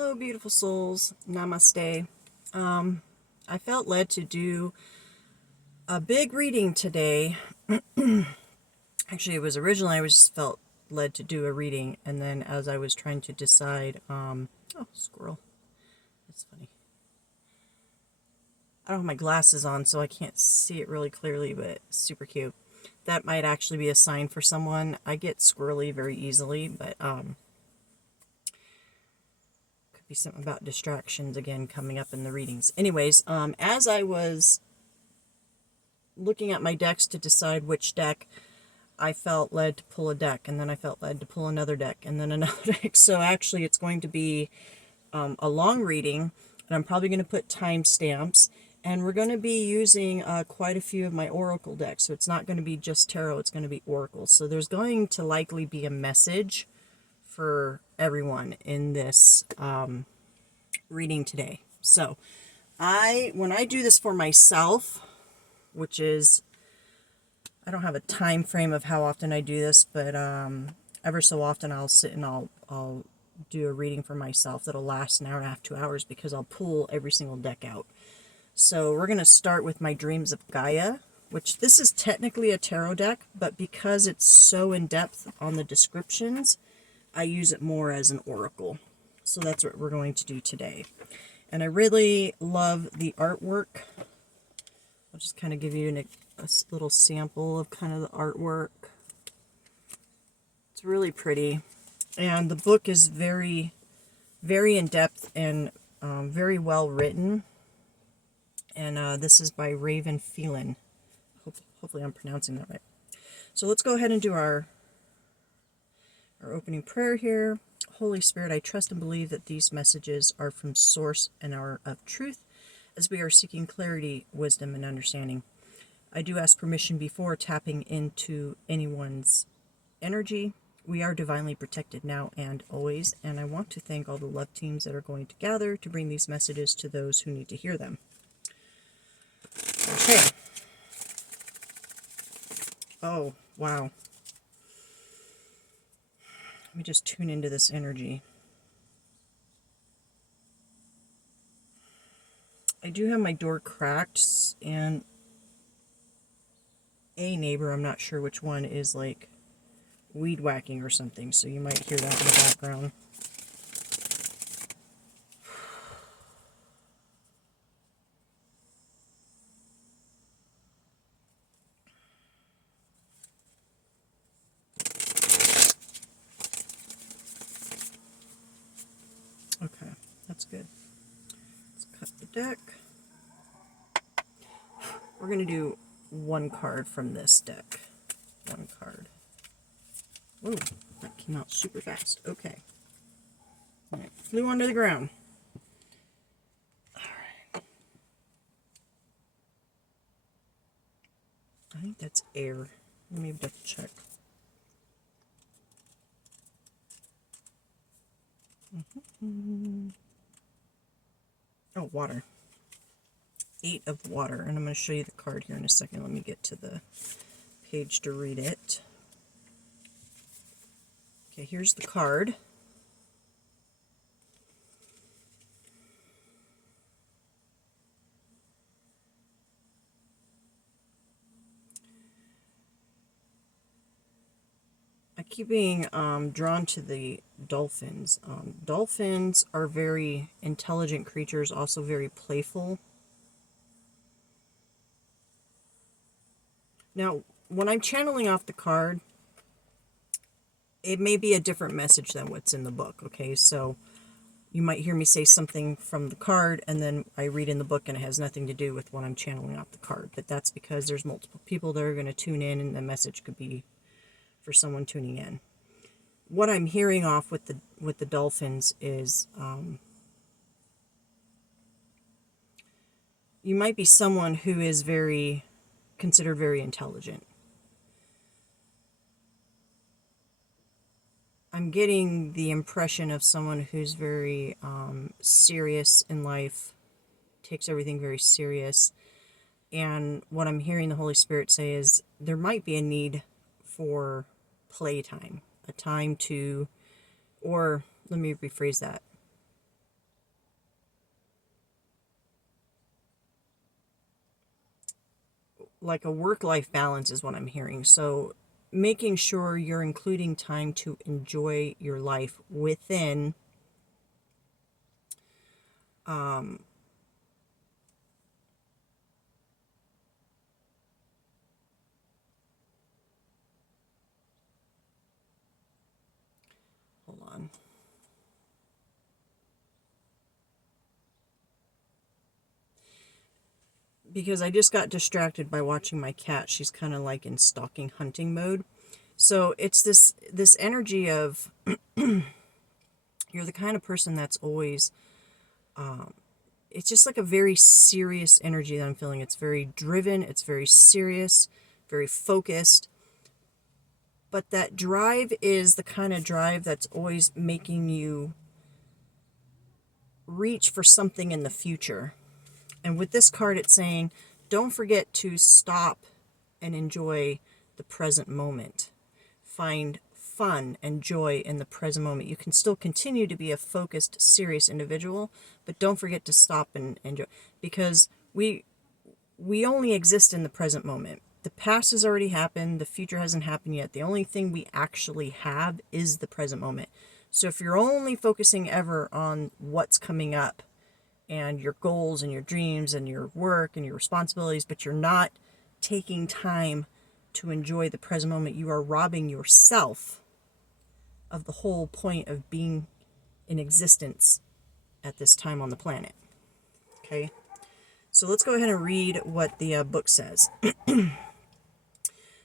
Hello, beautiful souls. Namaste. I felt led to do a big reading today. Actually, it was originally I just felt led to do a reading, and then as I was trying to decide, oh, squirrel. That's funny. I don't have my glasses on, so I can't see it really clearly, but it's super cute. That might actually be a sign for someone. I get squirrely very easily, but could be something about distractions again coming up in the readings. Anyways, as I was looking at my decks to decide which deck, I felt led to pull a deck, and then I felt led to pull another deck, and then another deck. So actually it's going to be a long reading, and I'm probably going to put timestamps, and we're going to be using quite a few of my oracle decks. So it's not going to be just tarot, it's going to be oracles. So there's going to likely be a message for everyone in this reading today. So when I do this for myself, which is, I don't have a time frame of how often I do this, but ever so often I'll sit and I'll do a reading for myself that'll last an hour and a half, 2 hours, because I'll pull every single deck out. So we're going to start with my Dreams of Gaia, which this is technically a tarot deck, but because it's so in depth on the descriptions, I use it more as an oracle. So that's what we're going to do today. And I really love the artwork. I'll just kind of give you a little sample of kind of the artwork. It's really pretty. And the book is very, very in-depth and very well written. And this is by Raven Phelan. Hopefully I'm pronouncing that right. So let's go ahead and do our opening prayer here. Holy Spirit, I trust and believe that these messages are from Source and are of truth, as we are seeking clarity, wisdom, and understanding. I do ask permission before tapping into anyone's energy. We are divinely protected now and always, and I want to thank all the love teams that are going to gather to bring these messages to those who need to hear them. Okay. Oh, wow. Let me just tune into this energy. I do have my door cracked, and a neighbor, I'm not sure which one, is like weed whacking or something, so you might hear that in the background. Okay, that's good. Let's cut the deck. We're going to do one card from this deck. One card. Whoa, that came out super fast. Okay. All right, flew onto the ground. All right. I think that's air. Let me double check. Oh, water. 8 of water. And I'm going to show you the card here in a second. Let me get to the page to read it. Okay, here's the card. I keep being drawn to the dolphins. Dolphins are very intelligent creatures, also very playful. Now, when I'm channeling off the card, it may be a different message than what's in the book, okay? So you might hear me say something from the card, and then I read in the book, and it has nothing to do with what I'm channeling off the card. But that's because there's multiple people that are going to tune in, and the message could be for someone tuning in. What I'm hearing off with the dolphins is you might be someone who is considered very intelligent. I'm getting the impression of someone who's very serious in life, takes everything very serious. And what I'm hearing the Holy Spirit say is there might be a need for playtime, a time to, or let me rephrase that. like a work-life balance is what I'm hearing. So making sure you're including time to enjoy your life within hold on. Because I just got distracted by watching my cat. She's kind of like in stalking hunting mode. So it's this energy of you're the kind of person that's always it's just like a very serious energy that I'm feeling. It's very driven, it's very serious, very focused. But that drive is the kind of drive that's always making you reach for something in the future. And with this card, it's saying, don't forget to stop and enjoy the present moment. Find fun and joy in the present moment. You can still continue to be a focused, serious individual, but don't forget to stop and enjoy. Because we only exist in the present moment. The past has already happened. The future hasn't happened yet. The only thing we actually have is the present moment. So if you're only focusing ever on what's coming up and your goals and your dreams and your work and your responsibilities, but you're not taking time to enjoy the present moment, you are robbing yourself of the whole point of being in existence at this time on the planet. Okay? So let's go ahead and read what the book says.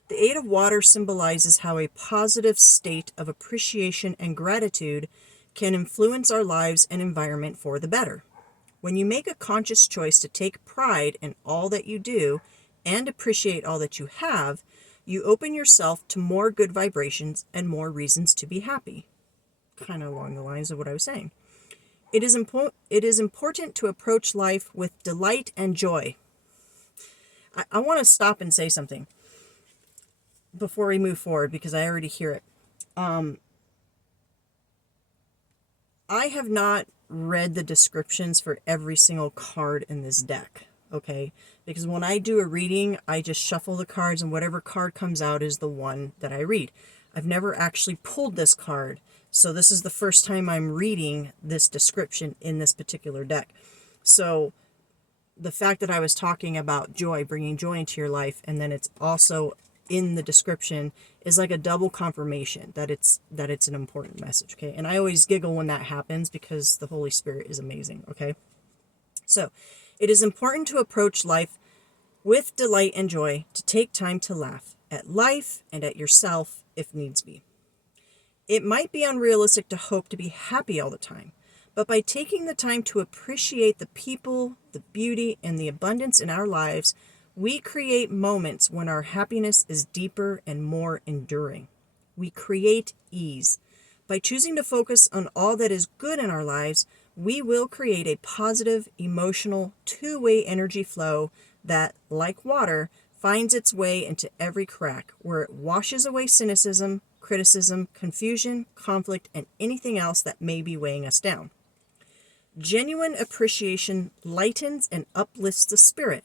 The Eight of Water symbolizes how a positive state of appreciation and gratitude can influence our lives and environment for the better. When you make a conscious choice to take pride in all that you do and appreciate all that you have, you open yourself to more good vibrations and more reasons to be happy. Kind of along the lines of what I was saying. It is important to approach life with delight and joy. I want to stop and say something before we move forward because I already hear it. I have not read the descriptions for every single card in this deck, okay? Because when I do a reading, I just shuffle the cards and whatever card comes out is the one that I read. I've never actually pulled this card, so this is the first time I'm reading this description in this particular deck. So the fact that I was talking about joy, bringing joy into your life, and then it's also in the description is like a double confirmation that it's an important message, okay? And I always giggle when that happens because the Holy Spirit is amazing, okay? So, it is important to approach life with delight and joy, to take time to laugh at life and at yourself if needs be. It might be unrealistic to hope to be happy all the time, but by taking the time to appreciate the people, the beauty, and the abundance in our lives, we create moments when our happiness is deeper and more enduring. We create ease. By choosing to focus on all that is good in our lives, we will create a positive, emotional, two-way energy flow that, like water, finds its way into every crack, where it washes away cynicism, criticism, confusion, conflict, and anything else that may be weighing us down. Genuine appreciation lightens and uplifts the spirit,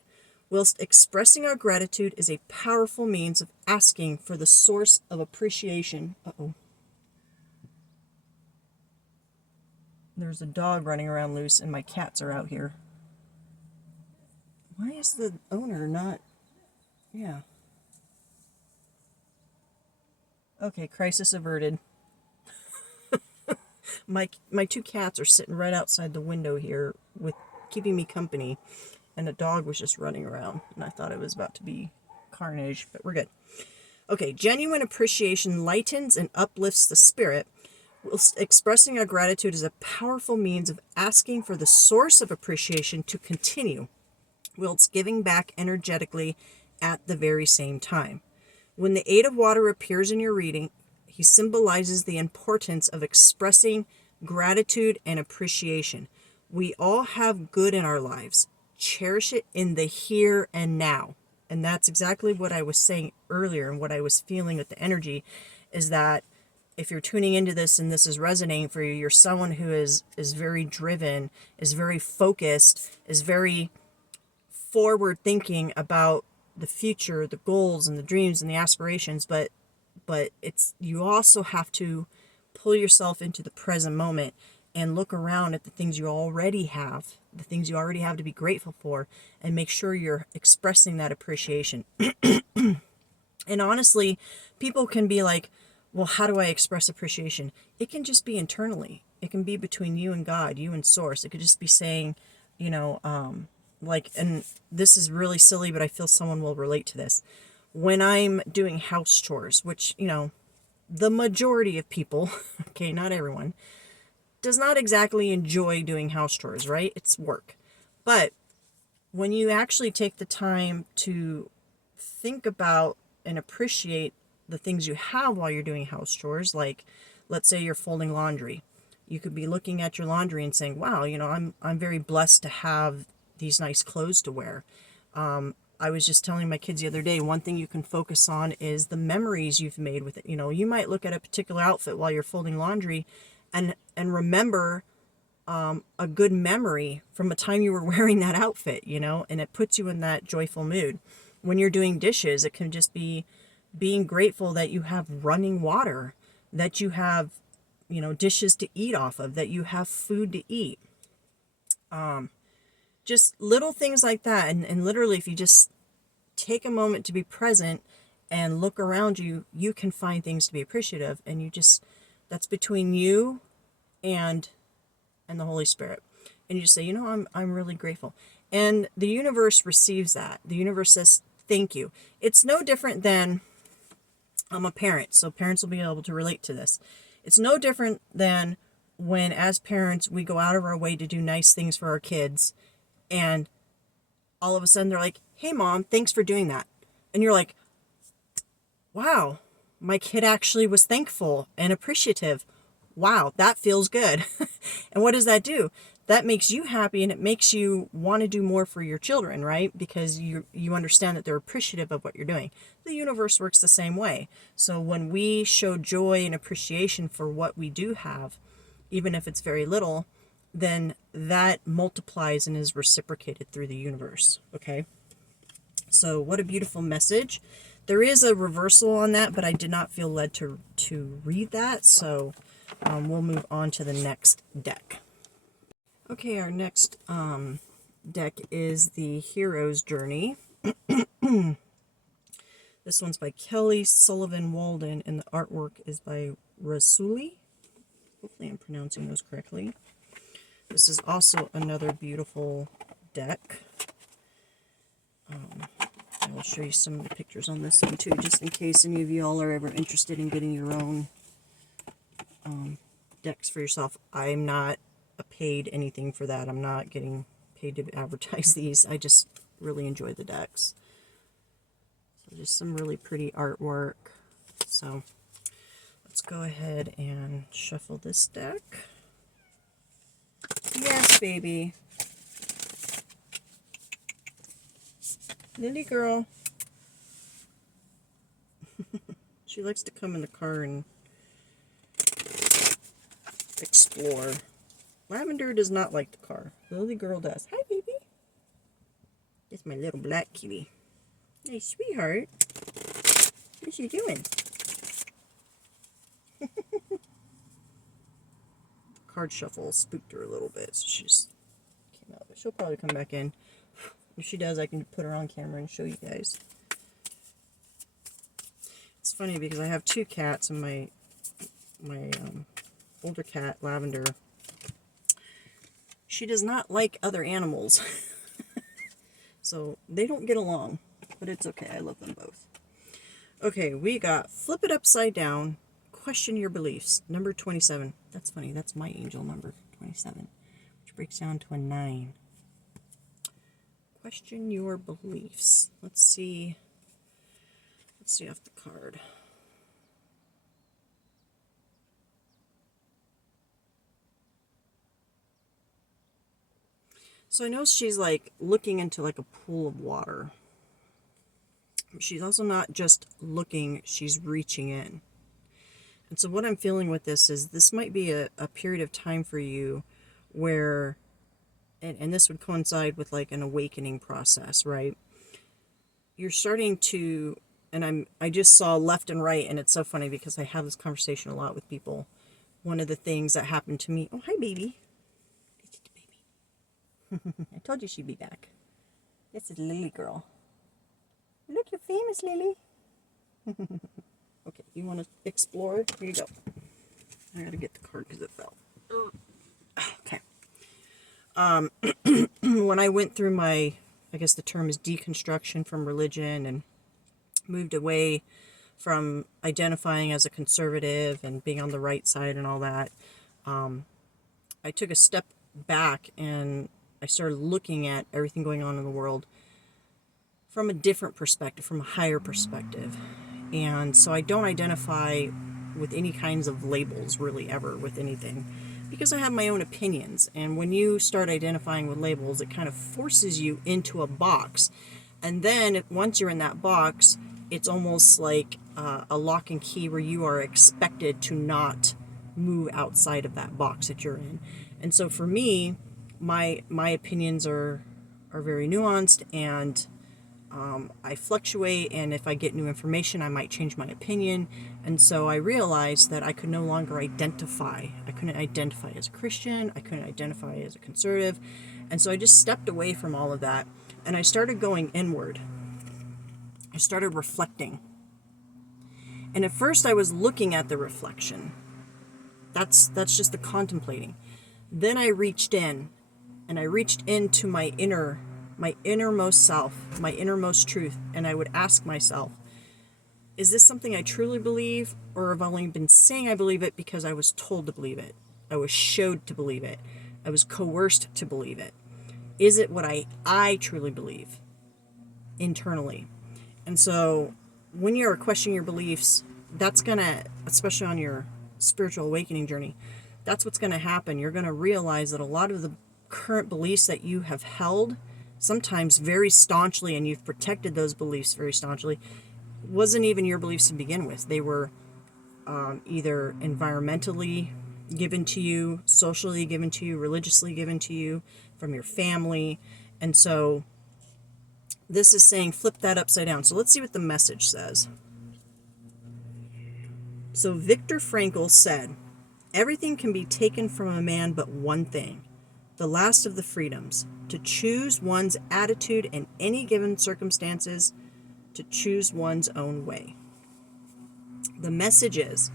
whilst expressing our gratitude is a powerful means of asking for the source of appreciation. There's a dog running around loose and my cats are out here. Why is the owner not... Yeah. Okay, crisis averted. My two cats are sitting right outside the window here with keeping me company. And the dog was just running around, and I thought it was about to be carnage, but we're good. Okay, genuine appreciation lightens and uplifts the spirit, whilst expressing our gratitude is a powerful means of asking for the source of appreciation to continue, whilst giving back energetically at the very same time. When the Eight of Water appears in your reading, he symbolizes the importance of expressing gratitude and appreciation. We all have good in our lives. Cherish it in the here and now. And that's exactly what I was saying earlier, and what I was feeling with the energy is that if you're tuning into this and this is resonating for you, you're someone who is very driven, is very focused, is very forward thinking about the future, the goals and the dreams and the aspirations, but it's, you also have to pull yourself into the present moment and look around at the things you already have, the things you already have to be grateful for, and make sure you're expressing that appreciation. And honestly, people can be like, well, how do I express appreciation? It can just be internally. It can be between you and God, you and Source. It could just be saying, you know, like, and this is really silly, but I feel someone will relate to this. When I'm doing house chores, which, you know, the majority of people, okay, not everyone, does not exactly enjoy doing house chores, right? It's work. But when you actually take the time to think about and appreciate the things you have while you're doing house chores, like let's say you're folding laundry, you could be looking at your laundry and saying, wow, you know, I'm very blessed to have these nice clothes to wear. I was just telling my kids the other day, one thing you can focus on is the memories you've made with it. You know, you might look at a particular outfit while you're folding laundry and remember a good memory from a time you were wearing that outfit, you know, and it puts you in that joyful mood. When you're doing dishes, it can just be being grateful that you have running water, that you have, you know, dishes to eat off of, that you have food to eat. Just little things like that. And literally, if you just take a moment to be present and look around you, you can find things to be appreciative. And you just, that's between you and the Holy Spirit. And you just say, you know, I'm really grateful. And the universe receives that. The universe says, thank you. It's no different than, I'm a parent, so parents will be able to relate to this. It's no different than when, as parents, we go out of our way to do nice things for our kids, and all of a sudden they're like, hey, Mom, thanks for doing that. And you're like, wow, my kid actually was thankful and appreciative. Wow, that feels good. And what does that do? That makes you happy, and it makes you want to do more for your children, right? Because you understand that they're appreciative of what you're doing. The universe works the same way. So when we show joy and appreciation for what we do have, even if it's very little, then that multiplies and is reciprocated through the universe, okay? So what a beautiful message. There is a reversal on that, but I did not feel led to read that, so we'll move on to the next deck. Okay, our next deck is the Hero's Journey. This one's by Kelly Sullivan Walden, and the artwork is by Rasuli. Hopefully I'm pronouncing those correctly. This is also another beautiful deck. I will show you some of the pictures on this one too, just in case any of you all are ever interested in getting your own decks for yourself. I'm not paid anything for that. I'm not getting paid to advertise these. I just really enjoy the decks. So just some really pretty artwork. So let's go ahead and shuffle this deck. Yes, baby. Lily girl. She likes to come in the car and explore. Lavender does not like the car. Lily girl does. Hi, baby. It's my little black kitty. Hey, sweetheart. What you doing? Card shuffle spooked her a little bit, so she just came out. But she'll probably come back in. If she does, I can put her on camera and show you guys. It's funny because I have two cats, and my older cat, Lavender, she does not like other animals. So they don't get along, but it's okay. I love them both. Okay, we got Flip It Upside Down, Question Your Beliefs, number 27. That's funny, that's my angel number, 27, which breaks down to a 9. Question your beliefs. Let's see off the card. So I know she's like looking into like a pool of water. She's also not just looking, she's reaching in. And so what I'm feeling with this might be a period of time for you where, and this would coincide with like an awakening process, right? you're starting to, and I just saw left and right, and it's so funny because I have this conversation a lot with people. One of the things that happened to me, oh, hi, baby. I told you she'd be back. This is Lily girl. Look, you're famous, Lily. Okay, you want to explore? Here you go. I gotta get the card because it fell. Okay. When I went through my, I guess the term is deconstruction from religion, and moved away from identifying as a conservative and being on the right side and all that, I took a step back and I started looking at everything going on in the world from a different perspective, from a higher perspective. And so I don't identify with any kinds of labels really ever with anything, because I have my own opinions. And when you start identifying with labels, it kind of forces you into a box. And then once you're in that box, it's almost like a lock and key where you are expected to not move outside of that box that you're in. And so for me, my opinions are very nuanced, and I fluctuate, and if I get new information, I might change my opinion. And so I realized that I could no longer identify. I couldn't identify as a Christian. I couldn't identify as a conservative. And so I just stepped away from all of that, and I started going inward. I started reflecting. And at first I was looking at the reflection. That's just the contemplating. Then I reached in, and I reached into my innermost self, my innermost truth, and I would ask myself, is this something I truly believe, or have I only been saying I believe it because I was told to believe it? I was showed to believe it. I was coerced to believe it. Is it what I truly believe internally? And so when you're questioning your beliefs, that's going to, especially on your spiritual awakening journey, that's what's going to happen. You're going to realize that a lot of the current beliefs that you have held, sometimes very staunchly, and you've protected those beliefs very staunchly, wasn't even your beliefs to begin with. They were either environmentally given to you, socially given to you, religiously given to you, from your family. And so this is saying flip that upside down. So let's see what the message says. So Viktor Frankl said, everything can be taken from a man but one thing, the last of the freedoms, to choose one's attitude in any given circumstances, to choose one's own way. The message is,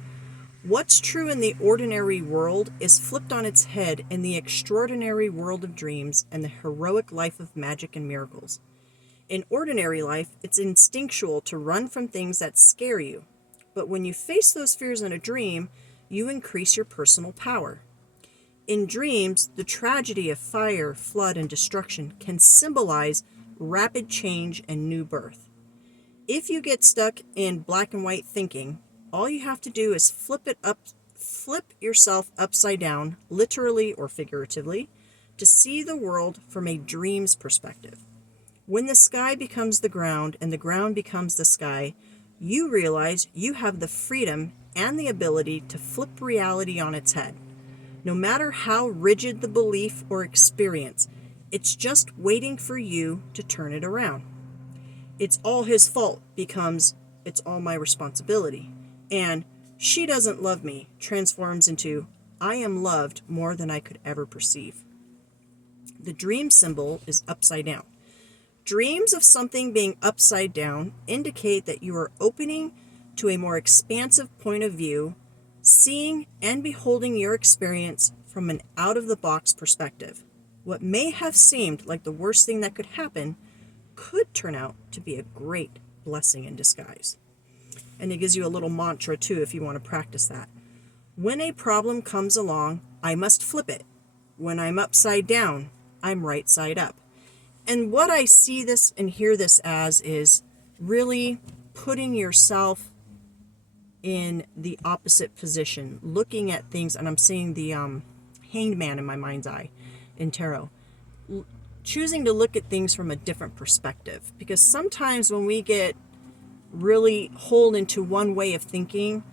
what's true in the ordinary world is flipped on its head in the extraordinary world of dreams and the heroic life of magic and miracles. In ordinary life, it's instinctual to run from things that scare you. But when you face those fears in a dream, you increase your personal power. In dreams, the tragedy of fire, flood, and destruction can symbolize rapid change and new birth. If you get stuck in black and white thinking, all you have to do is flip yourself upside down, literally or figuratively, to see the world from a dream's perspective. When the sky becomes the ground and the ground becomes the sky, you realize you have the freedom and the ability to flip reality on its head. No matter how rigid the belief or experience, it's just waiting for you to turn it around. It's all his fault becomes it's all my responsibility. And she doesn't love me transforms into I am loved more than I could ever perceive. The dream symbol is upside down. Dreams of something being upside down indicate that you are opening to a more expansive point of view, seeing and beholding your experience from an out-of-the-box perspective. What may have seemed like the worst thing that could happen could turn out to be a great blessing in disguise. And it gives you a little mantra too if you want to practice that. When a problem comes along, I must flip it. When I'm upside down, I'm right side up. And what I see this and hear this as is really putting yourself in the opposite position, looking at things, and I'm seeing the hanged man in my mind's eye in tarot, choosing to look at things from a different perspective. Because sometimes when we get really holed into one way of thinking,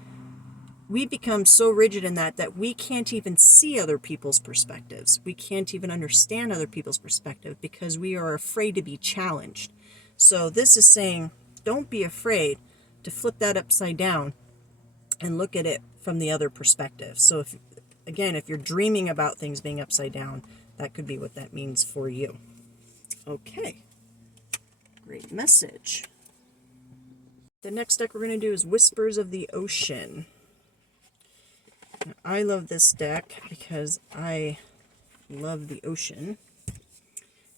we become so rigid in that we can't even see other people's perspectives. We can't even understand other people's perspective because we are afraid to be challenged. So this is saying, don't be afraid to flip that upside down and look at it from the other perspective. So if you're dreaming about things being upside down, that could be what that means for you. Okay, great message. The next deck we're going to do is Whispers of the Ocean. Now, I love this deck because I love the ocean.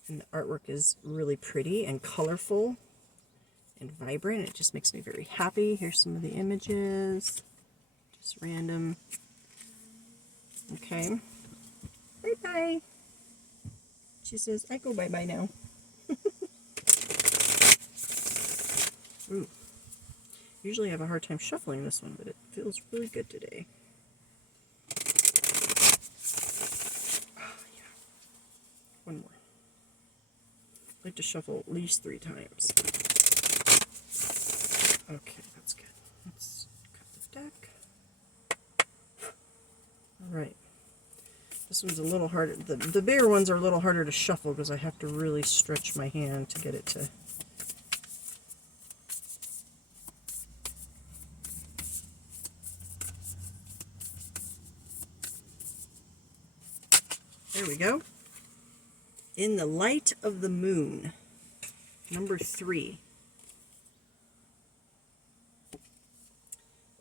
And the artwork is really pretty and colorful and vibrant. It just makes me very happy. Here's some of the images. Just random. Okay. Bye-bye. She says, I go bye-bye now. Ooh. Usually I have a hard time shuffling this one, but it feels really good today. Oh, yeah. One more. I like to shuffle at least 3 times. Okay, that's good. Let's cut the deck. Alright. This one's a little harder. The bigger ones are a little harder to shuffle because I have to really stretch my hand to get it to... There we go. In the Light of the Moon, number 3.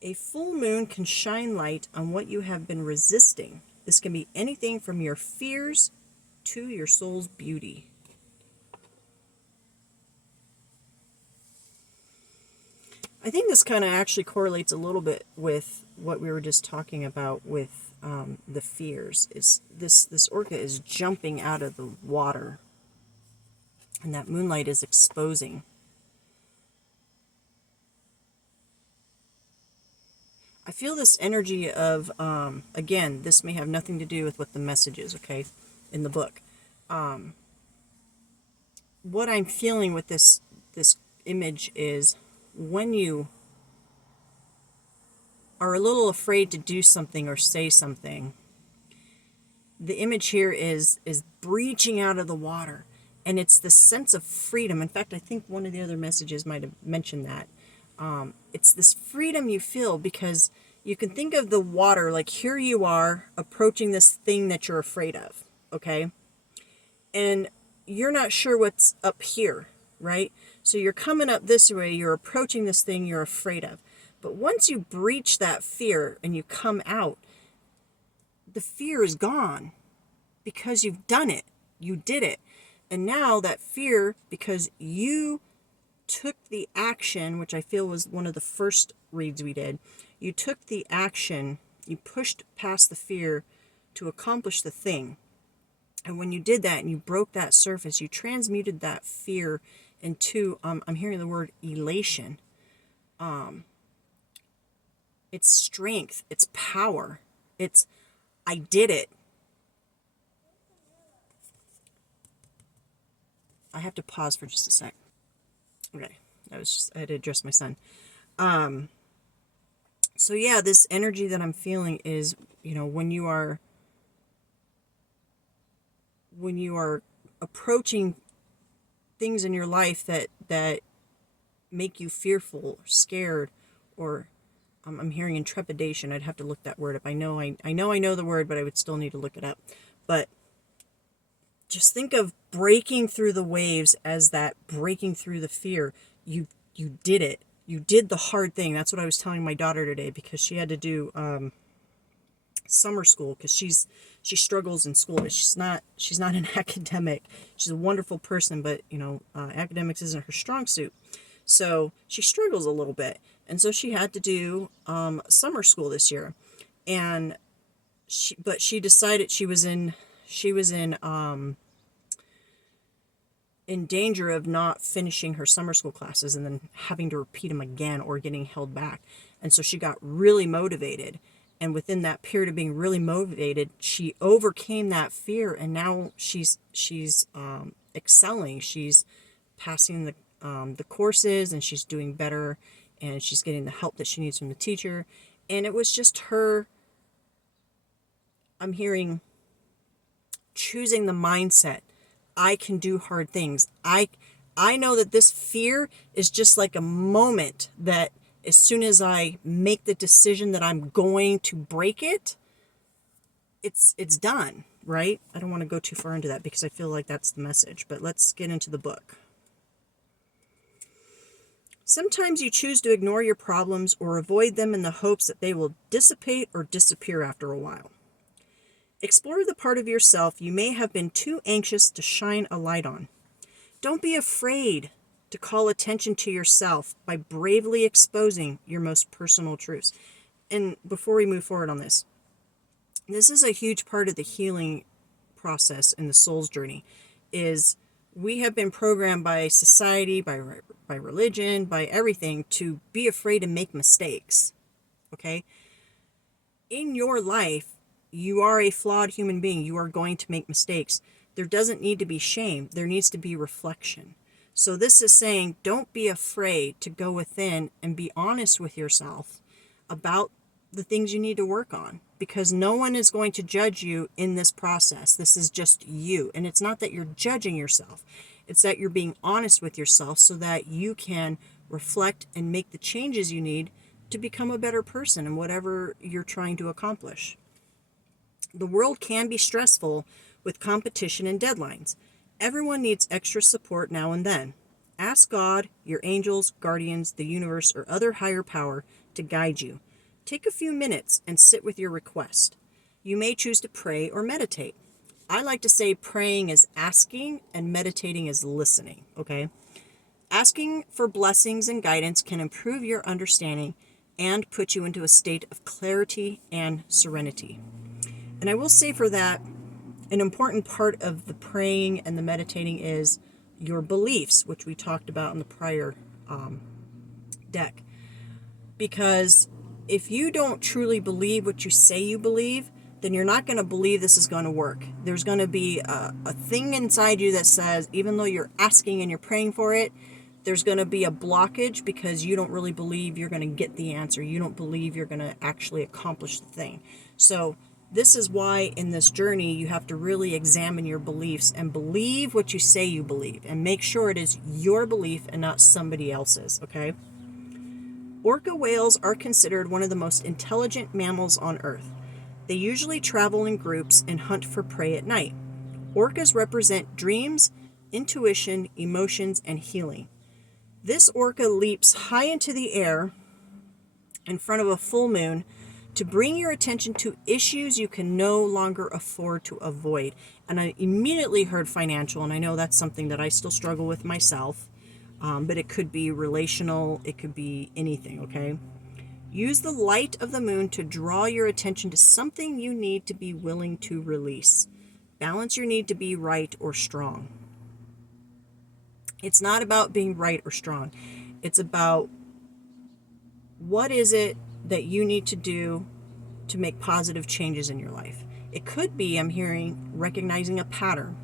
A full moon can shine light on what you have been resisting. This can be anything from your fears to your soul's beauty. I think this kind of actually correlates a little bit with what we were just talking about with the fears. Is this orca is jumping out of the water, and that moonlight is exposing. I feel this energy of, again, this may have nothing to do with what the message is, okay, in the book. What I'm feeling with this image is when you are a little afraid to do something or say something, the image here is breaching out of the water, and it's the sense of freedom. In fact, I think one of the other messages might have mentioned that. It's this freedom you feel because you can think of the water like here you are approaching this thing that you're afraid of, okay? And you're not sure what's up here, right? So you're coming up this way, you're approaching this thing you're afraid of. But once you breach that fear and you come out, the fear is gone because you've done it. You did it. And now that fear, because you took the action, which I feel was one of the first reads we did, you took the action, you pushed past the fear to accomplish the thing. And when you did that and you broke that surface, you transmuted that fear into, I'm hearing the word elation. It's strength, it's power, it's, I did it. I have to pause for just a sec. Okay, I had to address my son. So yeah, this energy that I'm feeling is, when you are approaching things in your life that make you fearful or scared, or I'm hearing intrepidation. I'd have to look that word up. I know the word, but I would still need to look it up. But just think of breaking through the waves as that breaking through the fear. You did it. You did the hard thing. That's what I was telling my daughter today, because she had to do summer school because she struggles in school. She's not an academic. She's a wonderful person, but academics isn't her strong suit. So she struggles a little bit, and so she had to do summer school this year, and she decided she was in danger of not finishing her summer school classes and then having to repeat them again or getting held back. And so she got really motivated, and within that period of being really motivated, she overcame that fear, and now she's excelling. She's passing the courses, and she's doing better, and she's getting the help that she needs from the teacher. And it was just her, I'm hearing, choosing the mindset. I can do hard things. I I know that this fear is just like a moment that as soon as I make the decision that I'm going to break it, it's done, right? I don't want to go too far into that because I feel like that's the message, but let's get into the book. Sometimes you choose to ignore your problems or avoid them in the hopes that they will dissipate or disappear after a while. Explore the part of yourself you may have been too anxious to shine a light on. Don't be afraid to call attention to yourself by bravely exposing your most personal truths. And before we move forward on this is a huge part of the healing process in the soul's journey, is we have been programmed by society, by religion, by everything to be afraid to make mistakes. Okay? In your life, you are a flawed human being. You are going to make mistakes. There doesn't need to be shame. There needs to be reflection. So this is saying, don't be afraid to go within and be honest with yourself about the things you need to work on, because no one is going to judge you in this process. This is just you. And it's not that you're judging yourself. It's that you're being honest with yourself so that you can reflect and make the changes you need to become a better person in whatever you're trying to accomplish. The world can be stressful with competition and deadlines. Everyone needs extra support now and then. Ask God, your angels, guardians, the universe, or other higher power to guide you. Take a few minutes and sit with your request. You may choose to pray or meditate. I like to say praying is asking and meditating is listening, okay? Asking for blessings and guidance can improve your understanding and put you into a state of clarity and serenity. And I will say for that, an important part of the praying and the meditating is your beliefs, which we talked about in the prior deck. Because if you don't truly believe what you say you believe, then you're not going to believe this is going to work. There's going to be a thing inside you that says, even though you're asking and you're praying for it, there's going to be a blockage because you don't really believe you're going to get the answer. You don't believe you're going to actually accomplish the thing. So this is why in this journey you have to really examine your beliefs and believe what you say you believe, and make sure it is your belief and not somebody else's, okay? Orca whales are considered one of the most intelligent mammals on Earth. They usually travel in groups and hunt for prey at night. Orcas represent dreams, intuition, emotions, and healing. This orca leaps high into the air in front of a full moon to bring your attention to issues you can no longer afford to avoid. And I immediately heard financial, and I know that's something that I still struggle with myself, but it could be relational, it could be anything, okay? Use the light of the moon to draw your attention to something you need to be willing to release. Balance your need to be right or strong. It's not about being right or strong. It's about what is it that you need to do to make positive changes in your life. It could be, I'm hearing, recognizing a pattern,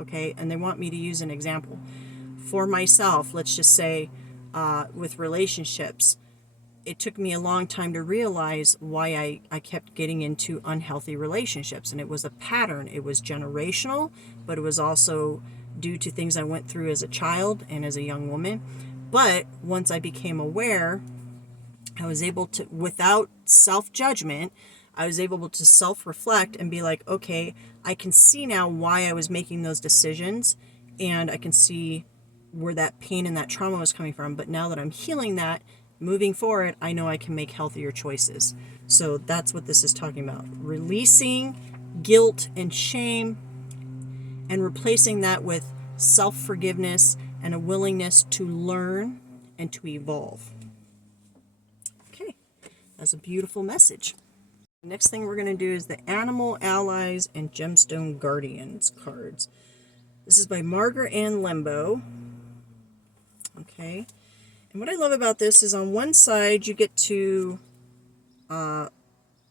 okay? And they want me to use an example. For myself, let's just say with relationships, it took me a long time to realize why I kept getting into unhealthy relationships. And it was a pattern. It was generational, but it was also due to things I went through as a child and as a young woman. But once I became aware, I was able to, without self-judgment, I was able to self-reflect and be like, okay, I can see now why I was making those decisions, and I can see where that pain and that trauma was coming from. But now that I'm healing that, moving forward, I know I can make healthier choices. So that's what this is talking about. Releasing guilt and shame and replacing that with self-forgiveness and a willingness to learn and to evolve. Okay, that's a beautiful message. The next thing we're going to do is the Animal Allies and Gemstone Guardians cards. This is by Margaret Ann Lembo. Okay. And what I love about this is on one side you get to,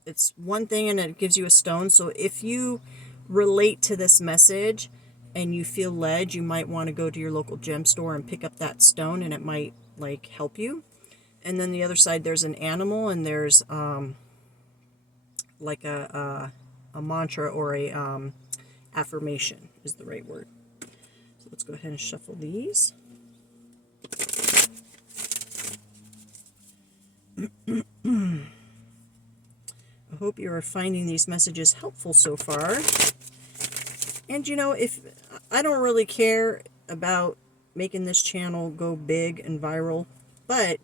it's one thing and it gives you a stone. So if you relate to this message and you feel led, you might want to go to your local gem store and pick up that stone, and it might like help you. And then the other side, there's an animal, and there's like a mantra or a affirmation is the right word. So let's go ahead and shuffle these. I hope you are finding these messages helpful so far. And you know, if I don't really care about making this channel go big and viral, but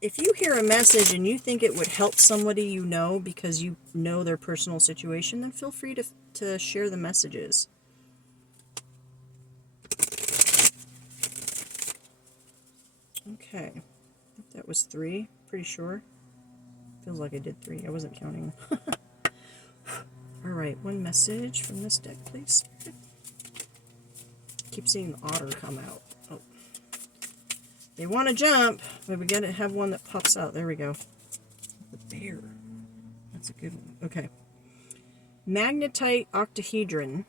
if you hear a message and you think it would help somebody you know because you know their personal situation, then feel free to share the messages. Okay, I think that was 3, pretty sure. Feels like I did 3, I wasn't counting. Alright, one message from this deck, please. Keep seeing the otter come out. Oh. They want to jump, but we gotta have one that pops out. There we go. The bear. That's a good one. Okay. Magnetite octahedron.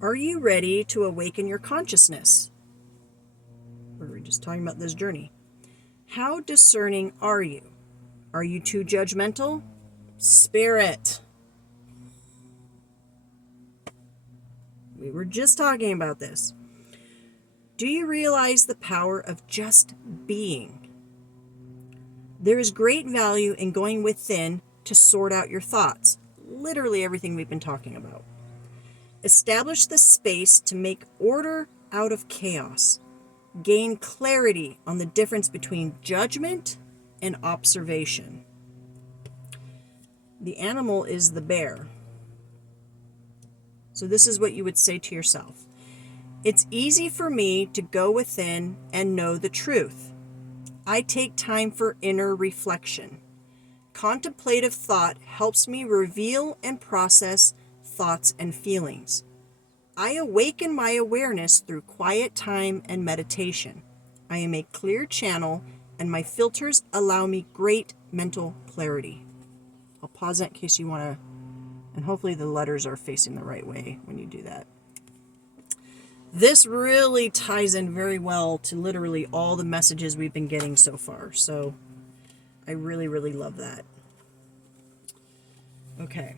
Are you ready to awaken your consciousness? Or are we just talking about this journey? How discerning are you? Are you too judgmental? Spirit. We were just talking about this. Do you realize the power of just being? There is great value in going within to sort out your thoughts. Literally everything we've been talking about. Establish the space to make order out of chaos. Gain clarity on the difference between judgment and observation. The animal is the bear. So this is what you would say to yourself. It's easy for me to go within and know the truth. I take time for inner reflection. Contemplative thought helps me reveal and process thoughts and feelings. I awaken my awareness through quiet time and meditation. I am a clear channel, and my filters allow me great mental clarity. I'll pause that in case you want to, and hopefully the letters are facing the right way when you do that. This really ties in very well to literally all the messages we've been getting so far, so I really, really love that. Okay.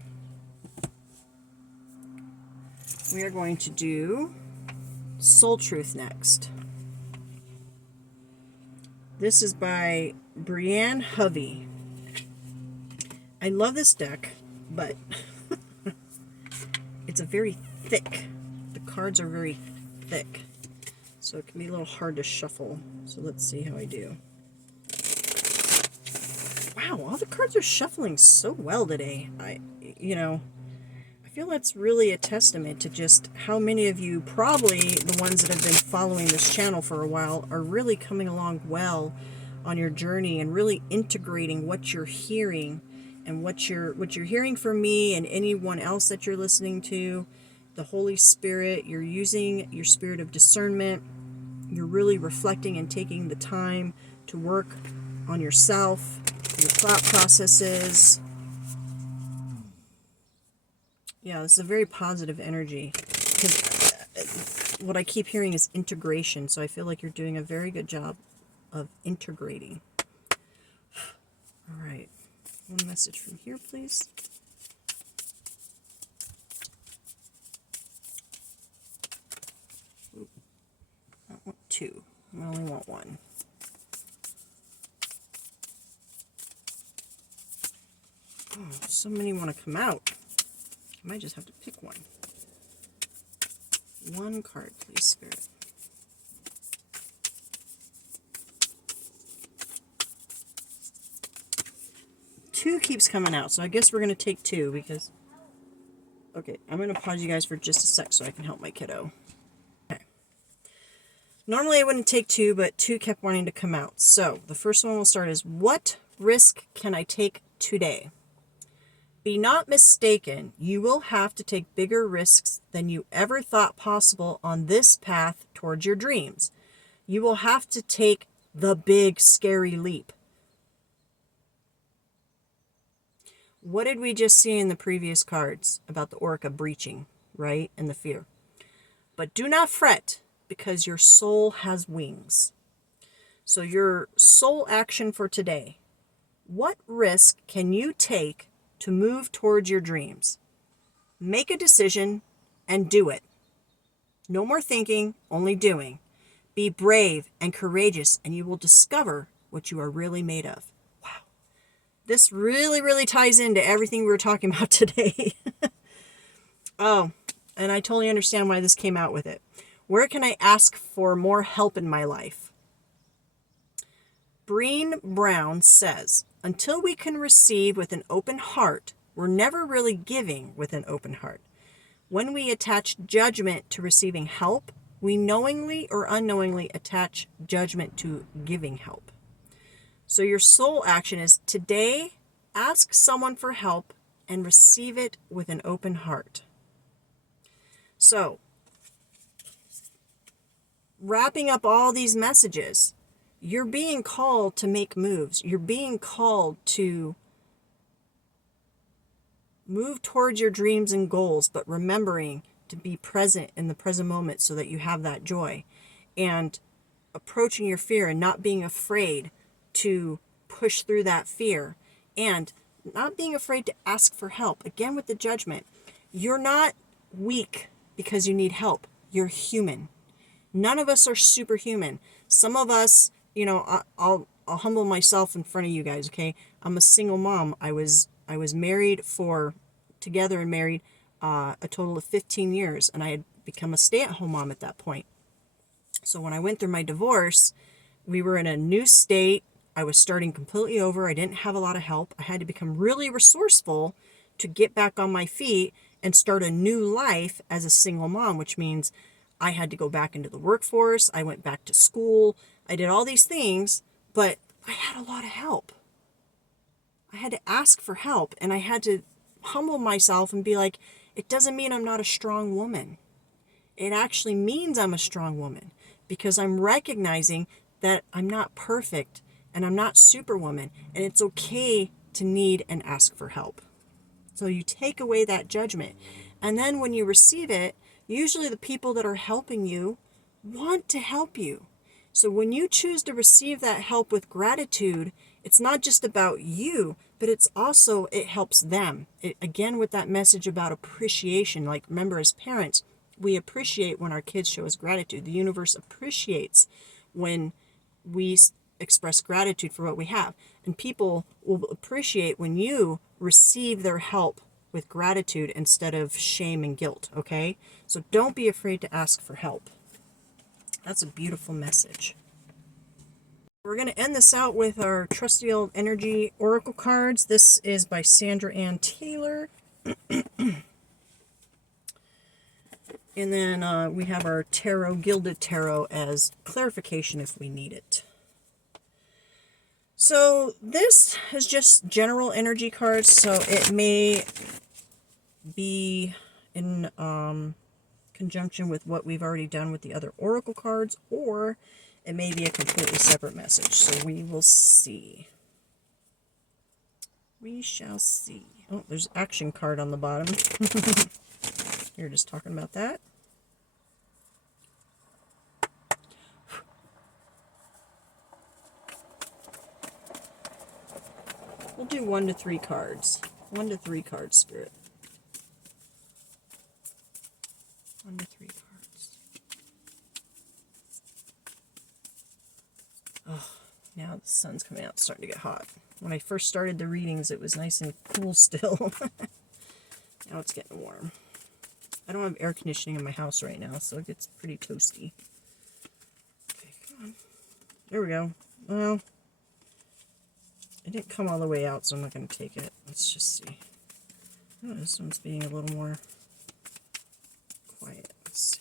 We are going to do Soul Truth next. This is by Brianne Hovey. I love this deck, but it's a very thick. The cards are very thick, so it can be a little hard to shuffle. So let's see how I do. Wow, all the cards are shuffling so well today. I feel that's really a testament to just how many of you, probably the ones that have been following this channel for a while, are really coming along well on your journey and really integrating what you're hearing and what you're hearing from me and anyone else that you're listening to. The Holy Spirit, you're using your spirit of discernment. You're really reflecting and taking the time to work on yourself, your thought processes. Yeah, this is a very positive energy, because what I keep hearing is integration, so I feel like you're doing a very good job of integrating. All right, one message from here, please. Ooh, I want 2. I only want 1. Oh, so many want to come out. I might just have to pick one. One card, please, Spirit. Two keeps coming out, so I guess we're going to take 2 because... Okay, I'm going to pause you guys for just a sec so I can help my kiddo. Okay. Normally I wouldn't take 2, but 2 kept wanting to come out. So, the first one we'll start is, what risk can I take today? Be not mistaken, you will have to take bigger risks than you ever thought possible on this path towards your dreams. You will have to take the big, scary leap. What did we just see in the previous cards about the orca breaching, right? And the fear. But do not fret, because your soul has wings. So your soul action for today. What risk can you take to move towards your dreams? Make a decision and do it. No more thinking, only doing. Be brave and courageous, and you will discover what you are really made of. Wow. This really, really ties into everything we were talking about today. Oh, and I totally understand why this came out with it. Where can I ask for more help in my life? Breen Brown says, until we can receive with an open heart, we're never really giving with an open heart. When we attach judgment to receiving help, we knowingly or unknowingly attach judgment to giving help. So your soul action is today, ask someone for help and receive it with an open heart. So, wrapping up all these messages, you're being called to make moves. You're being called to move towards your dreams and goals, but remembering to be present in the present moment so that you have that joy. And approaching your fear and not being afraid to push through that fear. And not being afraid to ask for help. Again, with the judgment, you're not weak because you need help. You're human. None of us are superhuman. Some of us, I'll humble myself in front of you guys, okay? I'm a single mom. I was married together and married a total of 15 years, and I had become a stay-at-home mom at that point. So when I went through my divorce, we were in a new state. I was starting completely over. I didn't have a lot of help. I had to become really resourceful to get back on my feet and start a new life as a single mom, which means I had to go back into the workforce. I went back to school. I did all these things, but I had a lot of help. I had to ask for help, and I had to humble myself and be like, it doesn't mean I'm not a strong woman. It actually means I'm a strong woman because I'm recognizing that I'm not perfect and I'm not superwoman, and it's okay to need and ask for help. So you take away that judgment. And then when you receive it, usually the people that are helping you want to help you. So when you choose to receive that help with gratitude, it's not just about you, but it helps them. Again, with that message about appreciation, like remember as parents, we appreciate when our kids show us gratitude. The universe appreciates when we express gratitude for what we have. And people will appreciate when you receive their help with gratitude instead of shame and guilt, okay? So don't be afraid to ask for help. That's a beautiful message. We're going to end this out with our trusty old energy oracle cards. This is by Sandra Ann Taylor. And then we have our tarot, Gilded Tarot, as clarification if we need it. So this is just general energy cards, so it may be in conjunction with what we've already done with the other oracle cards, or it may be a completely separate message. So we will see. We shall see. Oh, there's action card on the bottom. You're just talking about that. We'll do 1 to 3 cards. 1 to 3 cards, Spirit. 1 to 3 cards. Oh, now the sun's coming out. It's starting to get hot. When I first started the readings, it was nice and cool still. Now it's getting warm. I don't have air conditioning in my house right now, so it gets pretty toasty. Okay, come on. There we go. Well, it didn't come all the way out, so I'm not going to take it. Let's just see. Oh, this one's being a little more quiet. Let's see.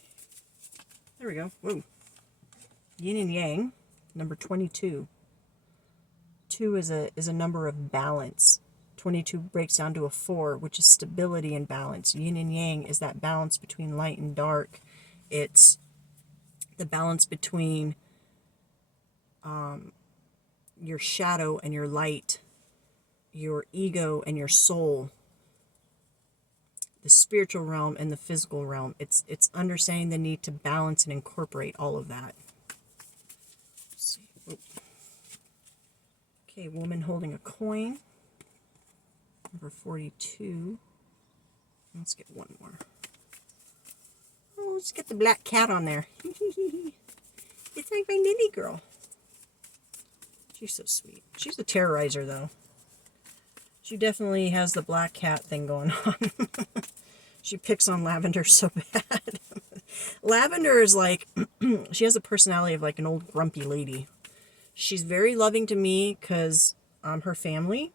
There we go. Whoa. Yin and Yang, number 22. 2 is a number of balance. 22 breaks down to a 4, which is stability and balance. Yin and Yang is that balance between light and dark. It's the balance between your shadow and your light, your ego and your soul, the spiritual realm and the physical realm. It's understanding the need to balance and incorporate all of that. Let's see. Oop. Okay, woman holding a coin. Number 42. Let's get one more. Oh, Let's get the black cat on there. It's like my Lily girl. She's so sweet. She's a terrorizer, though. She definitely has the black cat thing going on. She picks on Lavender so bad. Lavender is like, she has the personality of like an old grumpy lady. She's very loving to me because I'm her family.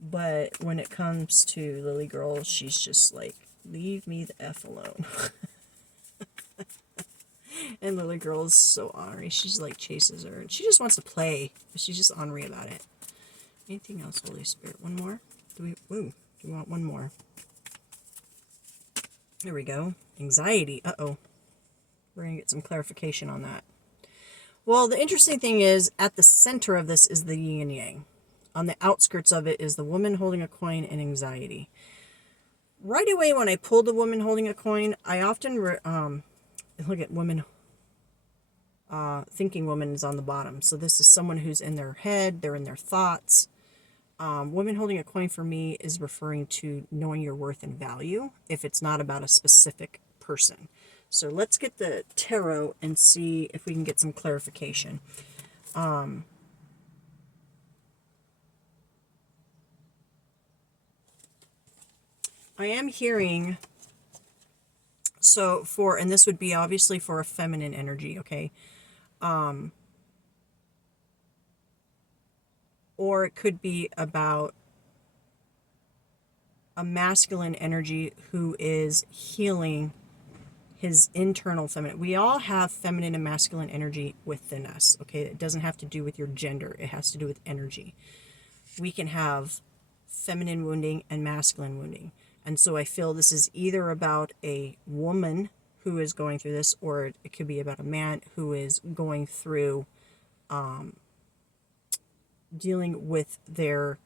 But when it comes to Lily Girl, she's just like, leave me the F alone. And Lily Girl is so ornery. She's like chases her. And she just wants to play. But she's just ornery about it. Anything else, Holy Spirit? One more? Do we want one more? There we go. Anxiety. Uh-oh. We're going to get some clarification on that. Well, the interesting thing is, at the center of this is the yin and yang. On the outskirts of it is the woman holding a coin and anxiety. Right away when I pulled the woman holding a coin, I often look at women, thinking woman is on the bottom. So this is someone who's in their head, they're in their thoughts. Woman holding a coin for me is referring to knowing your worth and value if it's not about a specific person. So let's get the tarot and see if we can get some clarification. I am hearing, so and this would be obviously for a feminine energy, okay? Or it could be about a masculine energy who is healing his internal feminine. We all have feminine and masculine energy within us, okay? It doesn't have to do with your gender. It has to do with energy. We can have feminine wounding and masculine wounding. And so I feel this is either about a woman who is going through this, or it could be about a man who is going through dealing with their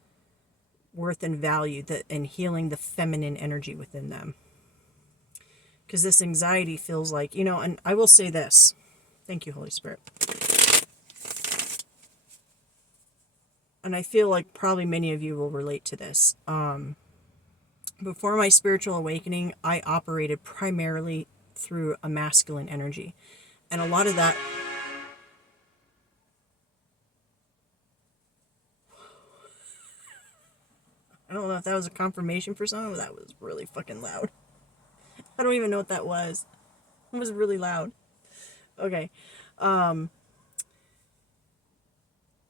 worth and value and healing the feminine energy within them. Because this anxiety feels like, and I will say this. Thank you, Holy Spirit. And I feel like probably many of you will relate to this. Before my spiritual awakening, I operated primarily through a masculine energy. And a lot of that... I don't know if that was a confirmation for someone, but that was really fucking loud. I don't even know what that was. It was really loud. Okay.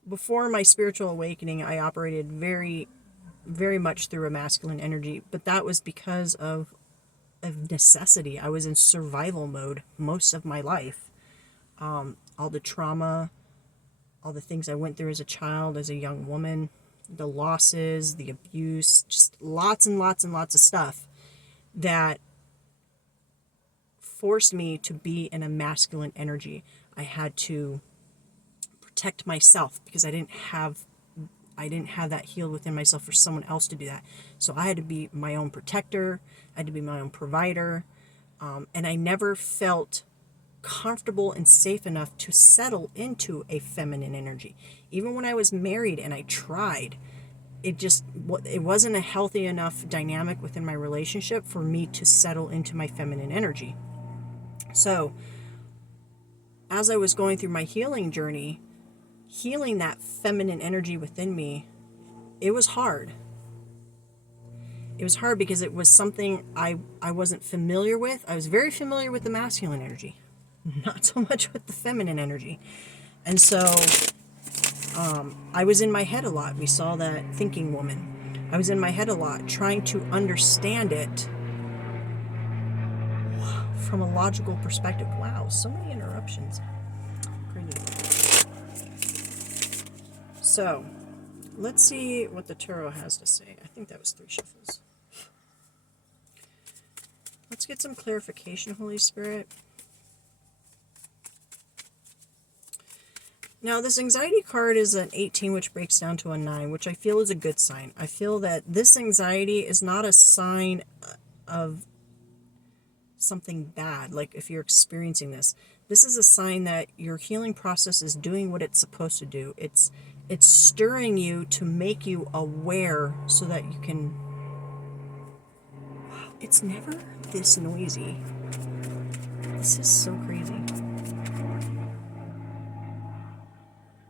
Before my spiritual awakening, I operated very, very much through a masculine energy, but that was because of necessity. I was in survival mode most of my life. All the trauma, all the things I went through as a child, as a young woman, the losses, the abuse, just lots and lots and lots of stuff that forced me to be in a masculine energy. I had to protect myself because I didn't have that healed within myself for someone else to do that. So I had to be my own protector. I had to be my own provider. And I never felt comfortable and safe enough to settle into a feminine energy. Even when I was married and I tried, it wasn't a healthy enough dynamic within my relationship for me to settle into my feminine energy. So as I was going through my healing journey, healing that feminine energy within me, it was hard. It was hard because it was something I wasn't familiar with. I was very familiar with the masculine energy, not so much with the feminine energy. And so I was in my head a lot. We saw that thinking woman. I was in my head a lot, trying to understand it from a logical perspective. Wow, so many interruptions. Crazy. So, let's see what the tarot has to say. I think that was 3 shuffles. Let's get some clarification, Holy Spirit. Now, this anxiety card is an 18, which breaks down to a 9, which I feel is a good sign. I feel that this anxiety is not a sign of something bad, like if you're experiencing this. This is a sign that your healing process is doing what it's supposed to do. It's stirring you to make you aware so that you can... Wow, it's never this noisy. This is so crazy.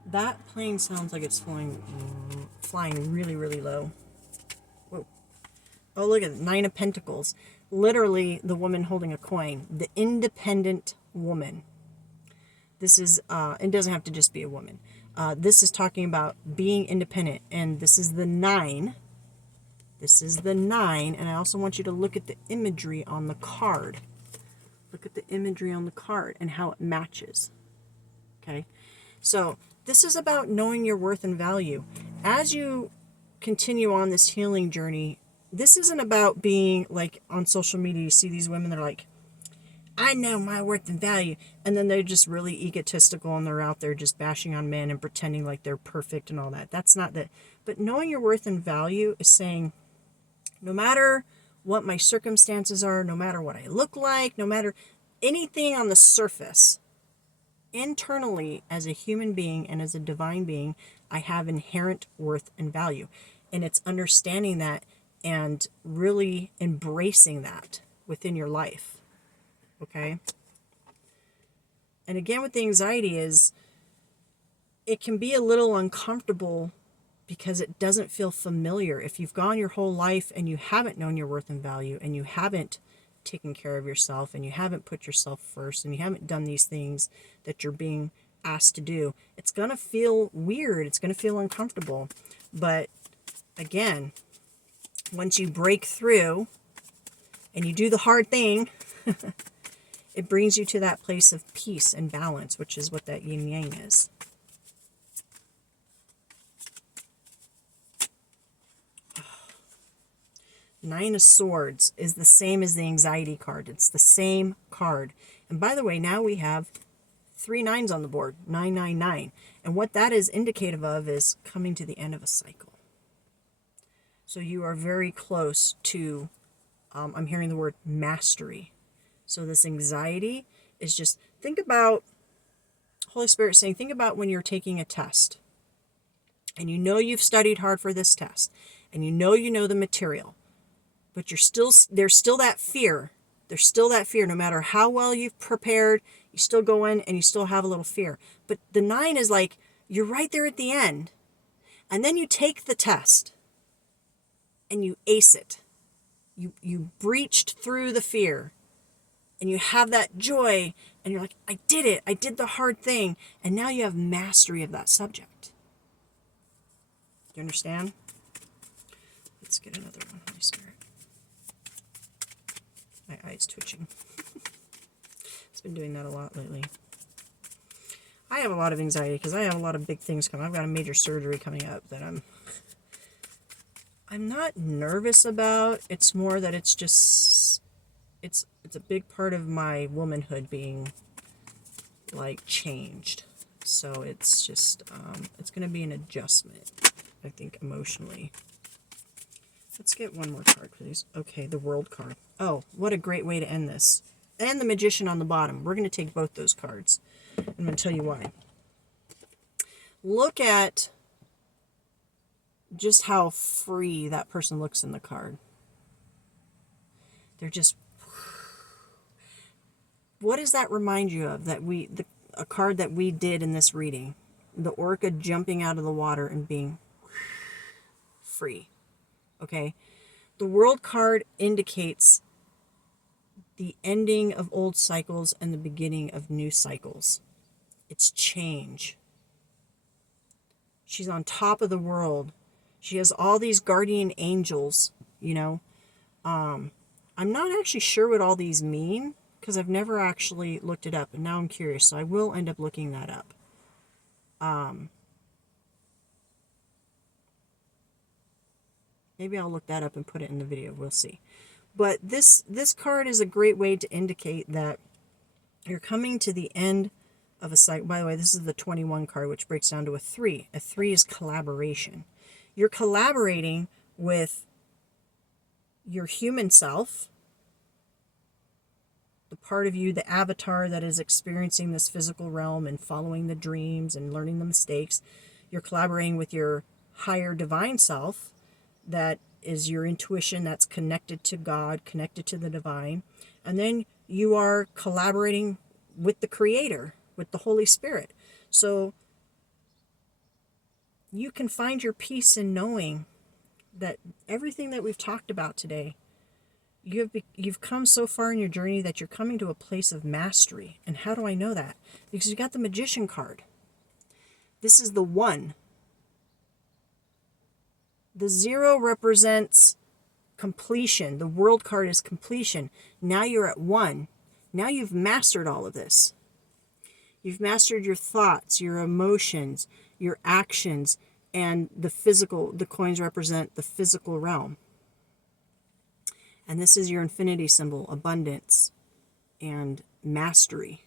That plane sounds like it's flying really, really low. Whoa. Oh, look at it. 9 of Pentacles. Literally the woman holding a coin. The independent woman. This is, it doesn't have to just be a woman. This is talking about being independent. And this is the 9. This is the 9. And I also want you to look at the imagery on the card. Look at the imagery on the card and how it matches. Okay. So this is about knowing your worth and value. As you continue on this healing journey, this isn't about being like on social media. You see these women that are like, I know my worth and value. And then they're just really egotistical and they're out there just bashing on men and pretending like they're perfect and all that. That's not that. But knowing your worth and value is saying, no matter what my circumstances are, no matter what I look like, no matter anything on the surface, internally as a human being and as a divine being, I have inherent worth and value. And it's understanding that and really embracing that within your life. Okay? And again, with the anxiety is, it can be a little uncomfortable because it doesn't feel familiar. If you've gone your whole life and you haven't known your worth and value and you haven't taken care of yourself and you haven't put yourself first and you haven't done these things that you're being asked to do, it's going to feel weird. It's going to feel uncomfortable. But again, once you break through and you do the hard thing, it brings you to that place of peace and balance, which is what that yin yang is. Nine of Swords is the same as the anxiety card. It's the same card. And by the way, now we have 3 9s on the board, 999. And what that is indicative of is coming to the end of a cycle. So you are very close to, I'm hearing the word mastery. So this anxiety is just, think about, Holy Spirit saying, think about when you're taking a test. And you know you've studied hard for this test. And you know the material. But there's still that fear. There's still that fear. No matter how well you've prepared, you still go in and you still have a little fear. But the 9 is like, you're right there at the end. And then you take the test. And you ace it. You breached through the fear. And you have that joy. And you're like, I did it. I did the hard thing. And now you have mastery of that subject. Do you understand? Let's get another one, Holy Spirit. My eye's twitching. It's been doing that a lot lately. I have a lot of anxiety because I have a lot of big things coming. I've got a major surgery coming up that I'm not nervous about. It's more that it's just, it's a big part of my womanhood being like changed. So it's just, it's going to be an adjustment, I think, emotionally. Let's get one more card, please. Okay, the World card. Oh, what a great way to end this. And the Magician on the bottom. We're going to take both those cards. I'm going to tell you why. Look at just how free that person looks in the card. They're just... What does that remind you of? That a card that we did in this reading. The orca jumping out of the water and being free. Okay? The World card indicates the ending of old cycles and the beginning of new cycles. It's change. She's on top of the world. She has all these guardian angels, you know. I'm not actually sure what all these mean because I've never actually looked it up, and now I'm curious, so I will end up looking that up. Maybe I'll look that up and put it in the video. We'll see. But this card is a great way to indicate that you're coming to the end of a cycle. By the way, this is the 21 card, which breaks down to a 3. A 3 is collaboration. You're collaborating with your human self, the part of you, the avatar that is experiencing this physical realm and following the dreams and learning the mistakes. You're collaborating with your higher divine self, that is your intuition, that's connected to God, connected to the divine. And then you are collaborating with the Creator, with the Holy Spirit. So you can find your peace in knowing that everything that we've talked about today, you've come so far in your journey that you're coming to a place of mastery. And how do I know that? Because you got the Magician card. This is the 1. The 0 represents completion. The World card is completion. Now you're at 1. Now you've mastered all of this. You've mastered your thoughts, your emotions, your actions, and the physical. The coins represent the physical realm. And this is your infinity symbol, abundance and mastery.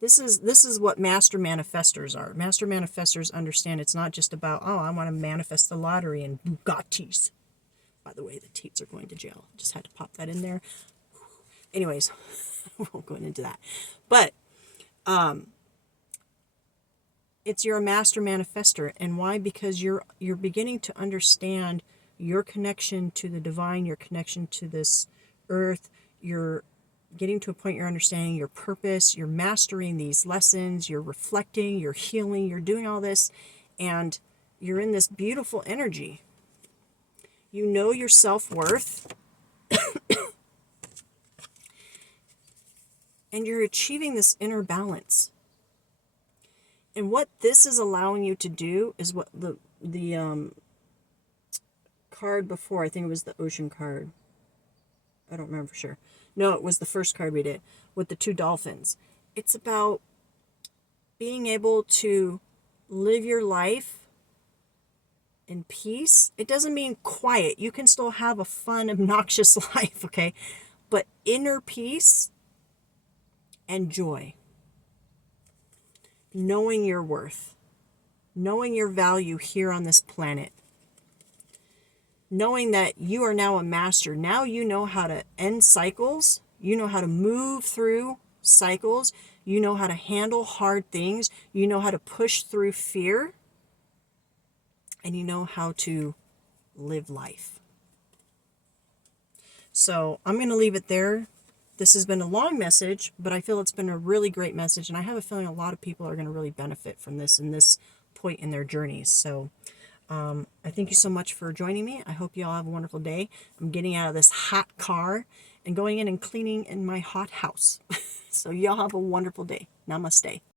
This is what master manifestors are. Master manifestors understand it's not just about, oh, I want to manifest the lottery and Bugattis. By the way, the Tates are going to jail. Just had to pop that in there. Anyways, we won't go into that. But you're a master manifestor. And why? Because you're beginning to understand your connection to the divine, your connection to this earth. You're getting to a point you're understanding your purpose. You're mastering these lessons. You're reflecting. You're healing. You're doing all this. And you're in this beautiful energy. You know your self-worth. And you're achieving this inner balance. And what this is allowing you to do is what the card before, I think it was the Ocean card. I don't remember for sure. No, it was the first card we did with the 2 dolphins. It's about being able to live your life in peace. It doesn't mean quiet. You can still have a fun, obnoxious life, okay? But inner peace and joy. Knowing your worth. Knowing your value here on this planet. Knowing that you are now a master. Now you know how to end cycles. You know how to move through cycles. You know how to handle hard things. You know how to push through fear. And you know how to live life. So I'm going to leave it there. This has been a long message, but I feel it's been a really great message. And I have a feeling a lot of people are going to really benefit from this in this point in their journeys. So I thank you so much for joining me. I hope you all have a wonderful day. I'm getting out of this hot car and going in and cleaning in my hot house. So y'all have a wonderful day. Namaste.